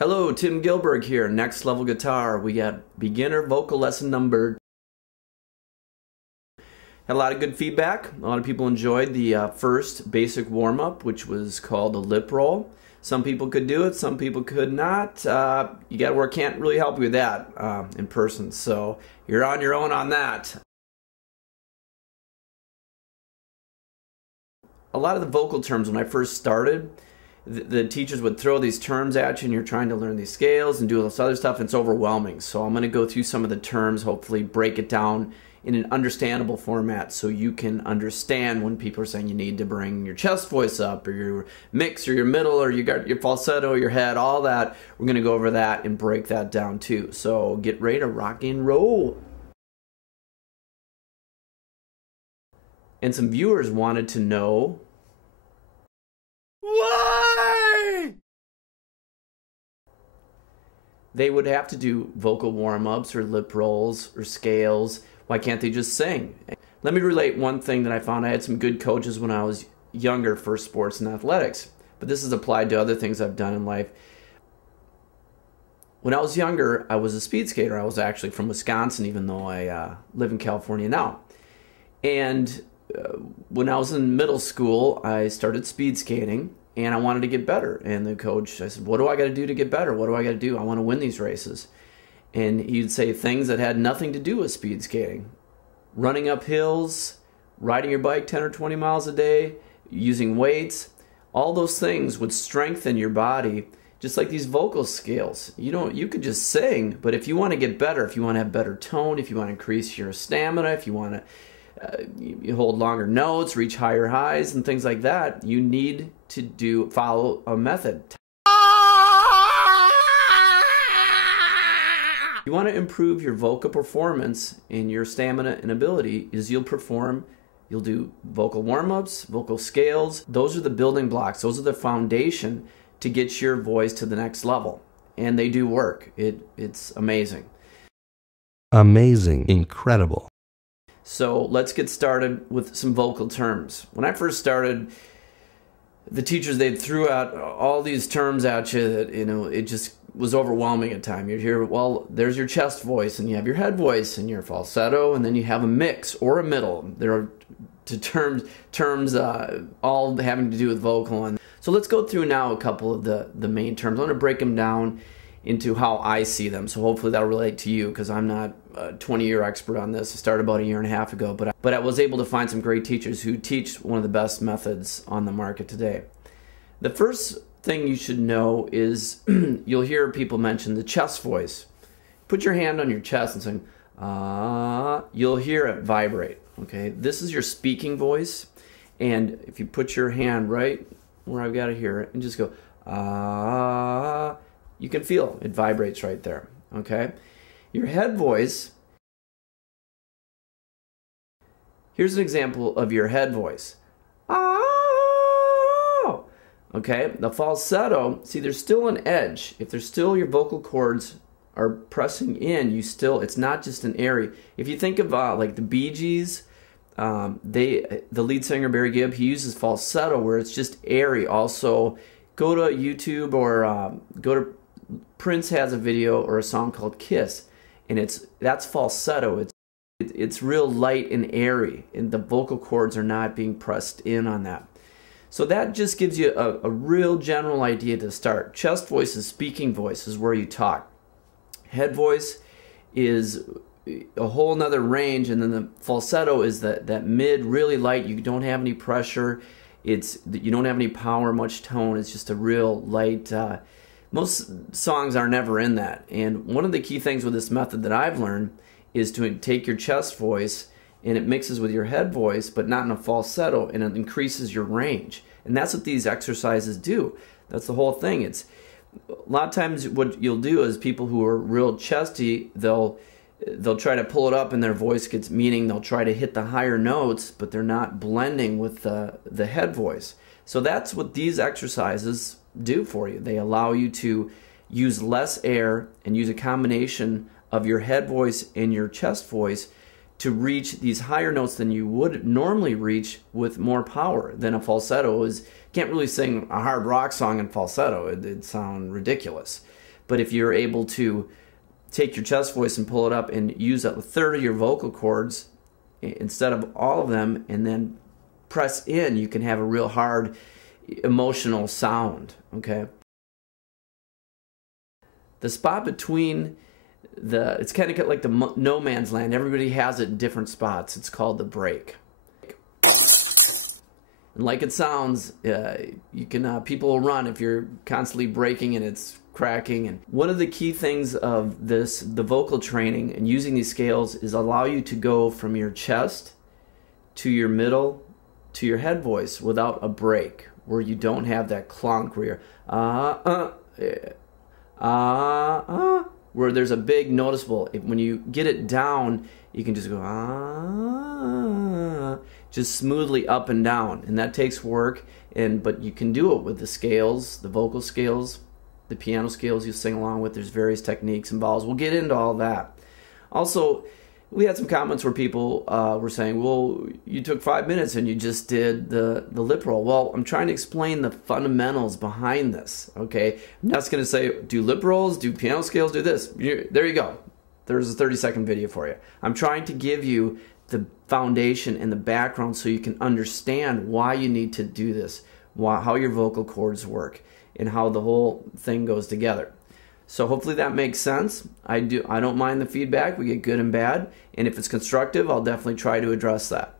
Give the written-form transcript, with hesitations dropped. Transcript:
Hello, Tim Gilberg here, Next Level Guitar. We got beginner vocal lesson number. Had a lot of good feedback. A lot of people enjoyed the first basic warm-up, which was called a lip roll. Some people could do it, some people could not. You gotta work, can't really help you with that in person, so you're on your own on that. A lot of the vocal terms when I first started, the teachers would throw these terms at you and you're trying to learn these scales and do all this other stuff, and it's overwhelming. So I'm going to go through some of the terms, hopefully break it down in an understandable format so you can understand when people are saying you need to bring your chest voice up or your mix or your middle or you got your falsetto, your head, all that. We're going to go over that and break that down too. So get ready to rock and roll. And some viewers wanted to know why they would have to do vocal warm-ups or lip rolls or scales. Why can't they just sing? Let me relate one thing that I found. I had some good coaches when I was younger for sports and athletics, but this is applied to other things I've done in life. When I was younger, I was a speed skater. I was actually from Wisconsin, even though I live in California now. And when I was in middle school, I started speed skating and I wanted to get better. And the coach, I said, what do I got to do to get better? What do I got to do? I want to win these races. And he'd say things that had nothing to do with speed skating. Running up hills, riding your bike 10 or 20 miles a day, using weights, all those things would strengthen your body, just like these vocal scales. You could just sing, but if you want to get better, if you want to have better tone, if you want to increase your stamina, if you want to you hold longer notes, reach higher highs and things like that, you need to follow a method. You want to improve your vocal performance and your stamina and ability is you'll do vocal warm-ups, vocal scales. Those are the building blocks. Those are the foundation to get your voice to the next level. And they do work. It's amazing. Amazing. Incredible. So let's get started with some vocal terms. When I first started, the teachers, they threw out all these terms at you that, it just was overwhelming at times. You'd hear, well, there's your chest voice, and you have your head voice, and your falsetto, and then you have a mix or a middle. There are terms all having to do with vocal. And so let's go through now a couple of the main terms. I'm going to break them down into how I see them. So hopefully that'll relate to you, because I'm not a 20-year expert on this. I started about a year and a half ago, but I was able to find some great teachers who teach one of the best methods on the market today. The first thing you should know is you'll hear people mention the chest voice. Put your hand on your chest and sing, ah, you'll hear it vibrate. Okay, this is your speaking voice, and if you put your hand right where I've got to hear it and just go, ah, you can feel it vibrates right there. Okay, your head voice. Here's an example of your head voice. Oh, okay. The falsetto. See, there's still an edge. If there's still your vocal cords are pressing in, it's not just an airy. If you think of like the Bee Gees, the lead singer Barry Gibb, he uses falsetto where it's just airy. Also, go to YouTube or go to Prince has a video or a song called Kiss, and that's falsetto. It's real light and airy, and the vocal cords are not being pressed in on that. So that just gives you a real general idea to start. Chest voice is speaking voice, is where you talk. Head voice is a whole nother range, and then the falsetto is that mid, really light. You don't have any pressure. You don't have any power, much tone. It's just a real light. Most songs are never in that. And one of the key things with this method that I've learned is to take your chest voice and it mixes with your head voice, but not in a falsetto, and it increases your range. And that's what these exercises do. That's the whole thing. A lot of times what you'll do is people who are real chesty, they'll try to pull it up and their voice gets, meaning they'll try to hit the higher notes, but they're not blending with the head voice. So that's what these exercises do for you. They allow you to use less air and use a combination of your head voice and your chest voice to reach these higher notes than you would normally reach with more power than a falsetto. Can't really sing a hard rock song in falsetto. It'd sound ridiculous. But if you're able to take your chest voice and pull it up and use a third of your vocal cords instead of all of them, and then press in, you can have a real hard emotional sound. Okay, the spot between it's kind of like the no man's land. Everybody has it in different spots. It's called the break. And like it sounds, you can people will run if you're constantly breaking and it's cracking. And one of the key things of the vocal training and using these scales is allow you to go from your chest to your middle to your head voice without a break, where you don't have that clunk where you're where there's a big noticeable. When you get it down, you can just go just smoothly up and down, and that takes work. But you can do it with the scales, the vocal scales, the piano scales you sing along with. There's various techniques and vowels. We'll get into all that. Also, we had some comments where people were saying, well, you took 5 minutes and you just did the lip roll. Well, I'm trying to explain the fundamentals behind this, okay? I'm not going to say, do lip rolls, do piano scales, do this. There you go. There's a 30-second video for you. I'm trying to give you the foundation and the background so you can understand why you need to do this, how your vocal cords work, and how the whole thing goes together. So hopefully that makes sense. I don't mind the feedback. We get good and bad. And if it's constructive, I'll definitely try to address that.